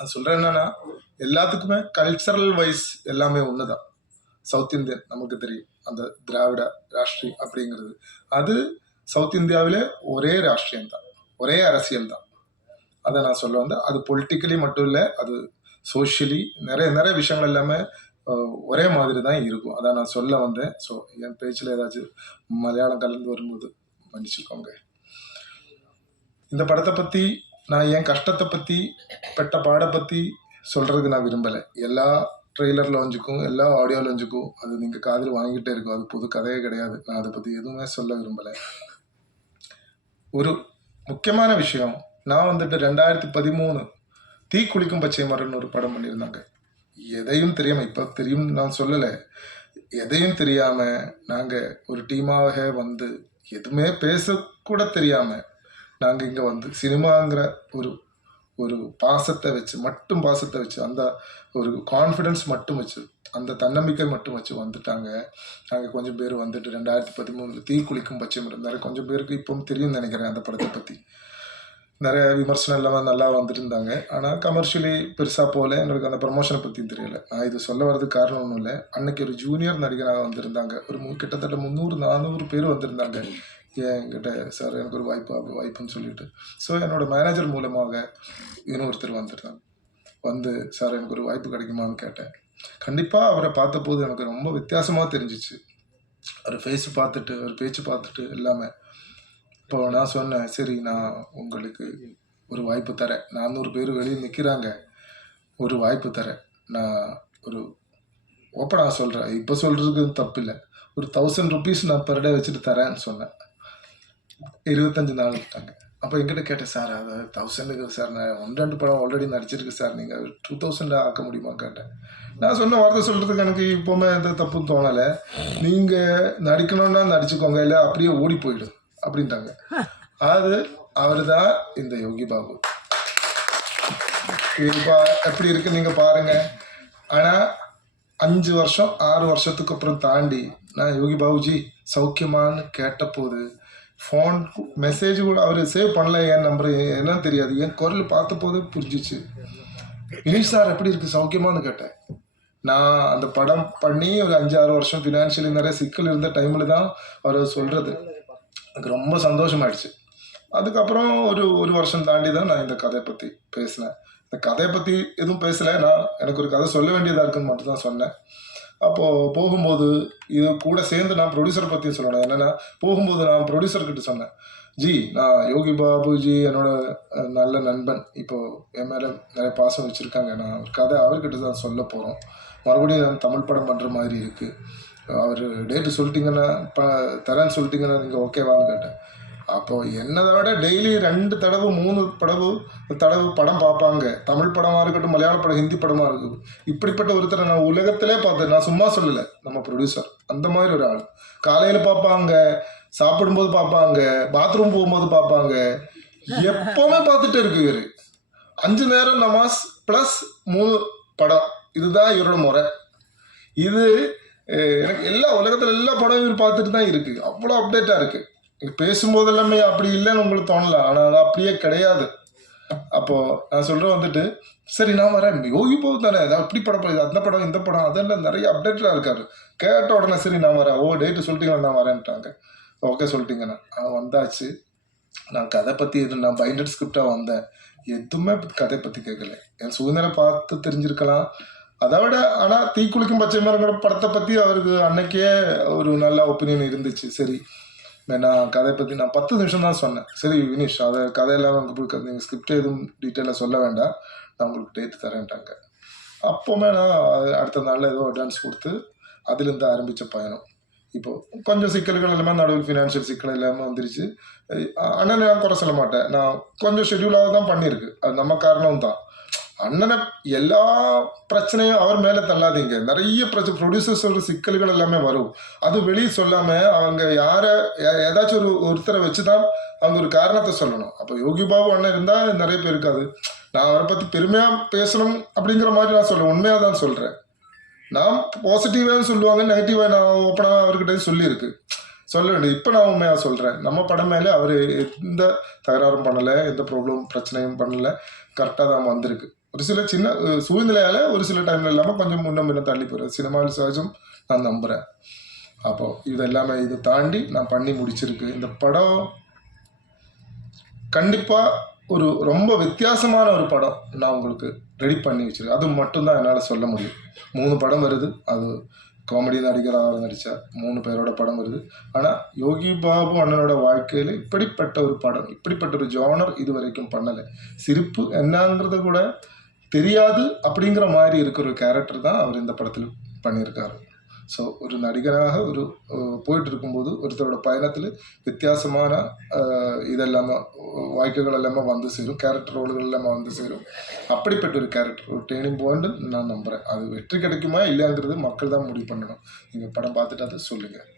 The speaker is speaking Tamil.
நான் சொல்கிறேன் என்னன்னா எல்லாத்துக்குமே கல்ச்சரல் வைஸ் எல்லாமே ஒன்று தான் சவுத் இந்தியன் நமக்கு தெரியும். அந்த திராவிட ராஷ்ட்ரி அப்படிங்கிறது. அது சவுத் இந்தியாவிலே ஒரே ராஷ்ட்ரியம் தான். ஒரே அரசியல் தான். அதை நான் சொல்ல வந்தேன். அது பொலிட்டிக்கலி மட்டும் இல்லை அது சோஷியலி நிறைய நிறைய விஷயங்கள் எல்லாமே ஒரே மாதிரி தான் இருக்கும். அதான் நான் சொல்ல வந்தேன். ஸோ என் பேச்சில் ஏதாச்சும் மலையாளம் கலந்து வரும்போது மன்னிச்சுக்கோங்க. இந்த படத்தை பற்றி நான் என் கஷ்டத்தை பற்றி பெட்ட பாடை பற்றி சொல்கிறதுக்கு நான் விரும்பலை. எல்லா ட்ரெய்லர் லஞ்சுக்கும் எல்லா ஆடியோ லஞ்சுக்கும் அது நீங்கள் காதில் வாங்கிட்டே இருக்கும். அது புது கதையே கிடையாது. நான் அதை பற்றி எதுவுமே சொல்ல விரும்பலை. ஒரு முக்கியமான விஷயம் நான் வந்துட்டு ரெண்டாயிரத்தி பதிமூணு தீ குளிக்கும் பச்சை மரம்னு ஒரு படம் பண்ணியிருந்தாங்க. எதையும் தெரியாமல் இப்போ தெரியும் நான் சொல்லலை. எதையும் தெரியாமல் நாங்கள் ஒரு டீமாக வந்து எதுவுமே பேசக்கூட தெரியாமல் நாங்கள் இங்கே வந்து சினிமாங்கிற ஒரு ஒரு பாசத்தை வச்சு மட்டும் பாசத்தை வச்சு அந்த ஒரு கான்ஃபிடென்ஸ் மட்டும் வச்சு அந்த தன்னம்பிக்கை மட்டும் வச்சு வந்துட்டாங்க. நாங்கள் கொஞ்சம் பேர் வந்துட்டு ரெண்டாயிரத்தி பதிமூணில் தீ குளிக்கும் பச்சை இருந்தார். கொஞ்சம் பேருக்கு இப்பவும் தெரியும் நினைக்கிறேன் அந்த படத்தை பற்றி நிறைய விமர்சனம் எல்லாம் நல்லா வந்துருந்தாங்க. ஆனால் கமர்ஷியலி பெருசாக போகல. எங்களுக்கு அந்த ப்ரமோஷனை பற்றியும் தெரியல. நான் இது சொல்ல வர்றதுக்கு காரணம் ஒன்றும் இல்லை. அன்னைக்கு ஒரு ஜூனியர் நடிகராக வந்திருந்தாங்க. ஒரு மு- கிட்டத்தட்ட முந்நூறு நானூறு பேர் வந்திருந்தாங்க. என்கிட்ட சார் எனக்கு ஒரு வாய்ப்பு வாய்ப்புன்னு சொல்லிட்டு. ஸோ என்னோட மேனேஜர் மூலமாக இன்னொருத்தர் வந்துட்டாங்க வந்து சார் எனக்கு ஒரு வாய்ப்பு கிடைக்குமான்னு கேட்டேன். கண்டிப்பாக அவரை பார்த்தபோது எனக்கு ரொம்ப வித்தியாசமாக தெரிஞ்சிச்சு. அவர் ஃபேஸ் பார்த்துட்டு அவர் பேச்சு பார்த்துட்டு எல்லாமே. இப்போ நான் சொன்னேன் சரி நான் உங்களுக்கு ஒரு வாய்ப்பு தரேன். நானூறு பேர் வெளியே நிற்கிறாங்க ஒரு வாய்ப்பு தரேன். நான் ஒரு ஓப்பனாக சொல்கிறேன் இப்போ சொல்கிறதுக்கு தப்பு இல்லை ஒரு தௌசண்ட் ருபீஸ் நான் பெர் டே வச்சுட்டு தரேன்னு சொன்னேன். இருபத்தஞ்சு நாள் விட்டாங்க அப்போ எங்கிட்ட கேட்டேன் சார் அது தௌசண்ட்டுக்கு சார். நான் ஒன்று ரெண்டு படம் ஆல்ரெடி நடிச்சிருக்கு சார். நீங்கள் டூ தௌசண்ட் ஆக்க முடியுமா? கேட்டேன். நான் சொன்ன வார்த்தை சொல்கிறதுக்கு எனக்கு இப்போவுமே எந்த தப்பும் தோணலை. நீங்கள் நடிக்கணும்னா நடிச்சுக்கோங்க. இல்லை அப்படியே ஓடி போயிடும் அப்படின்ட்டாங்க. அது அவர் தான் இந்த யோகி பாபு. இப்போ எப்படி இருக்கு நீங்கள் பாருங்க. ஆனால் அஞ்சு வருஷம் ஆறு வருஷத்துக்கு அப்புறம் தாண்டி நான் யோகி பாபுஜி சௌக்கியமான்னு கேட்டபோது ஃபோன் மெசேஜ் கூட அவர் சேவ் பண்ணல என் நம்பர் என்னன்னு தெரியாது. என் குரல் பார்த்த போது புரிஞ்சிச்சு. வினீஷ் சார் எப்படி இருக்கு? சௌக்கியமான்னு கேட்டேன். நான் அந்த படம் பண்ணி ஒரு அஞ்சு ஆறு வருஷம் ஃபினான்ஷியலி நிறைய சிக்கல் இருந்த டைமில் தான் அவர் சொல்கிறது எனக்கு ரொம்ப சந்தோஷமாயிடுச்சு. அதுக்கப்புறம் ஒரு ஒரு வருஷம் தாண்டி தான் நான் இந்த கதையை பற்றி பேசினேன். இந்த கதையை பற்றி எதுவும் பேசலை. நான் எனக்கு ஒரு கதை சொல்ல வேண்டியதாக இருக்குன்னு மட்டும் தான் சொன்னேன். அப்போது போகும்போது இது கூட சேர்ந்து நான் ப்ரொடியூசரை பற்றி சொல்லணும். என்னென்னா போகும்போது நான் ப்ரொடியூசர்கிட்ட சொன்னேன். ஜி நான் யோகி பாபுஜி என்னோட நல்ல நண்பன். இப்போது என் மேலே நிறைய பாசம் வச்சுருக்காங்க. நான் ஒரு கதை அவர்கிட்ட தான் சொல்ல போகிறோம் மறுபடியும் நான் தமிழ் படம் பண்ணுற மாதிரி இருக்குது அவர் டேட்டு சொல்லிட்டீங்கன்னா ப தரேன்னு சொல்லிட்டீங்கன்னா நீங்கள் ஓகேவான்னு கேட்டேன். அப்போது என்னதை விட டெய்லி ரெண்டு தடவை மூணு படவு தடவு படம் பார்ப்பாங்க. தமிழ் படமாக இருக்கட்டும் மலையாள படம் ஹிந்தி படமாக இருக்கட்டும். இப்படிப்பட்ட ஒருத்தரை நான் உலகத்திலே பார்த்தேன். நான் சும்மா சொல்லலை. நம்ம ப்ரொடியூசர் அந்த மாதிரி ஒரு ஆள். காலையில் பார்ப்பாங்க சாப்பிடும்போது பார்ப்பாங்க பாத்ரூம் போகும்போது பார்ப்பாங்க. எப்போவுமே பார்த்துட்டு இருக்கு இவர். அஞ்சு நேரம் நமாஸ் ப்ளஸ் மூணு படம். இதுதான் இவரோட முறை. இது எனக்கு எல்லா உலகத்தில் எல்லா படம் இவர் பார்த்துட்டு தான் இருக்குது அவ்வளோ அப்டேட்டாக இருக்குது பேசும்போது எல்லாமே அப்படி இல்லைன்னு உங்களுக்கு தோணல. ஆனால் அது அப்படியே கிடையாது. அப்போ நான் சொல்றேன் வந்துட்டு சரி நான் வரேன். யோகி போது தானே? அது அப்படி படம் போய் அந்த படம் இந்த படம் அதெல்லாம் நிறைய அப்டேட்லாம் இருக்காரு. கேட்ட உடனே சரி நான் வரேன். ஓ டேட்டு சொல்லிட்டீங்களா? நான் வரேன்ட்டாங்க. ஓகே சொல்லிட்டீங்கண்ணா அவன் வந்தாச்சு. நான் கதை பற்றி எதுவும் நான் பைண்டட் ஸ்கிரிப்டாக வந்தேன். எதுவுமே கதை பற்றி கேட்கல. என் சுதந்திரம் பார்த்து தெரிஞ்சிருக்கலாம். அதை விட ஆனால் தீக்குளிக்கும் பச்சை மரங்கிற படத்தை பற்றி அவருக்கு அன்னைக்கே ஒரு நல்ல ஒப்பீனியன் இருந்துச்சு. சரி நான் கதையை பற்றி நான் பத்து நிமிஷம் தான் சொன்னேன். சரி வினிஷ் அதை கதையெல்லாம் உங்களுக்கு நீங்கள் ஸ்கிரிப்ட் எதுவும் டீட்டெயிலாக சொல்ல வேண்டாம். நான் உங்களுக்கு டேட் தரேன்ட்டாங்க. அப்போவுமே நான் அடுத்த நாளில் ஏதோ அட்வான்ஸ் கொடுத்து அதுலேருந்து ஆரம்பித்த பயணம். இப்போது கொஞ்சம் சிக்கல்கள் எல்லாமே நடுவில் ஃபினான்ஷியல் சிக்கல் எல்லாமே வந்துருச்சு. ஆனால் நான் குறை சொல்ல மாட்டேன். நான் கொஞ்சம் ஷெடியூலாக தான் பண்ணியிருக்கு. அது நம்ம காரணம் தான் அண்ணனை எல்லா பிரச்சனையும் அவர் மேலே தள்ளாதீங்க. நிறைய பிரச்சனை ப்ரொடியூசர்ஸோட சிக்கல்கள் எல்லாமே வரும். அது வெளியே சொல்லாமல் அவங்க யாரை ஏ- ஏதாச்சும் ஒரு ஒருத்தரை வச்சு தான் அவங்க ஒரு காரணத்தை சொல்லணும். அப்போ யோகி பாபு அண்ணன் இருந்தால் நிறைய பேர் இருக்காது. நான் அவரை பற்றி பெருமையாக பேசணும் அப்படிங்கிற மாதிரி நான் சொல்கிறேன் உண்மையாக தான் சொல்கிறேன் நான் பாசிட்டிவாக சொல்லுவாங்க நெகட்டிவாக நான் ஓப்பனாக அவர்கிட்ட சொல்லியிருக்கு. சொல்ல வேண்டிய இப்போ நான் உண்மையாக சொல்கிறேன் நம்ம படம் மேலே அவர் எந்த தகராறும் பண்ணலை எந்த ப்ராப்ளம் பிரச்சனையும் பண்ணலை. கரெக்டாக தான் வந்திருக்கு. ஒரு சில சின்ன சூழ்நிலையால ஒரு சில டைம்ல இல்லாமல் கொஞ்சம் முன்ன முன்ன தள்ளி போயிடும் சினிமாவில் சகஜம் நான் நம்புகிறேன் அப்போ இது எல்லாமே இதை தாண்டி நான் பண்ணி முடிச்சிருக்கு. இந்த படம் கண்டிப்பாக ஒரு ரொம்ப வித்தியாசமான ஒரு படம் நான் உங்களுக்கு ரெடி பண்ணி வச்சிருக்கேன். அது மட்டும்தான் என்னால் சொல்ல முடியும். மூணு படம் வருது. அது காமெடி நடிகராக நடித்தா மூணு பேரோட படம் வருது. ஆனால் யோகி பாபு அண்ணனோட வாழ்க்கையில் இப்படிப்பட்ட ஒரு படம் இப்படிப்பட்ட ஒரு ஜானர் இது வரைக்கும் பண்ணலை. சிரிப்பு என்னங்கிறது கூட தெரியாது அப்படிங்கிற மாதிரி இருக்கிற ஒரு கேரக்டர் தான் அவர் இந்த படத்தில் பண்ணியிருக்காரு. ஸோ ஒரு நடிகராக ஒரு போயிட்டு இருக்கும்போது ஒருத்தரோட பயணத்தில் வித்தியாசமான அஹ், இதெல்லாமே எல்லாமே வந்து சேரும் கேரக்டர் ரோல்கள் எல்லாமே வந்து சேரும். அப்படிப்பட்ட ஒரு கேரக்டர் ஒரு ட்ரெயினிங் பாயிண்ட் நான் நம்புகிறேன் அது வெற்றி கிடைக்குமா இல்லையாங்கிறது மக்கள் தான் முடிவு பண்ணணும். நீங்கள் படம் பார்த்துட்டு அதை சொல்லுங்கள்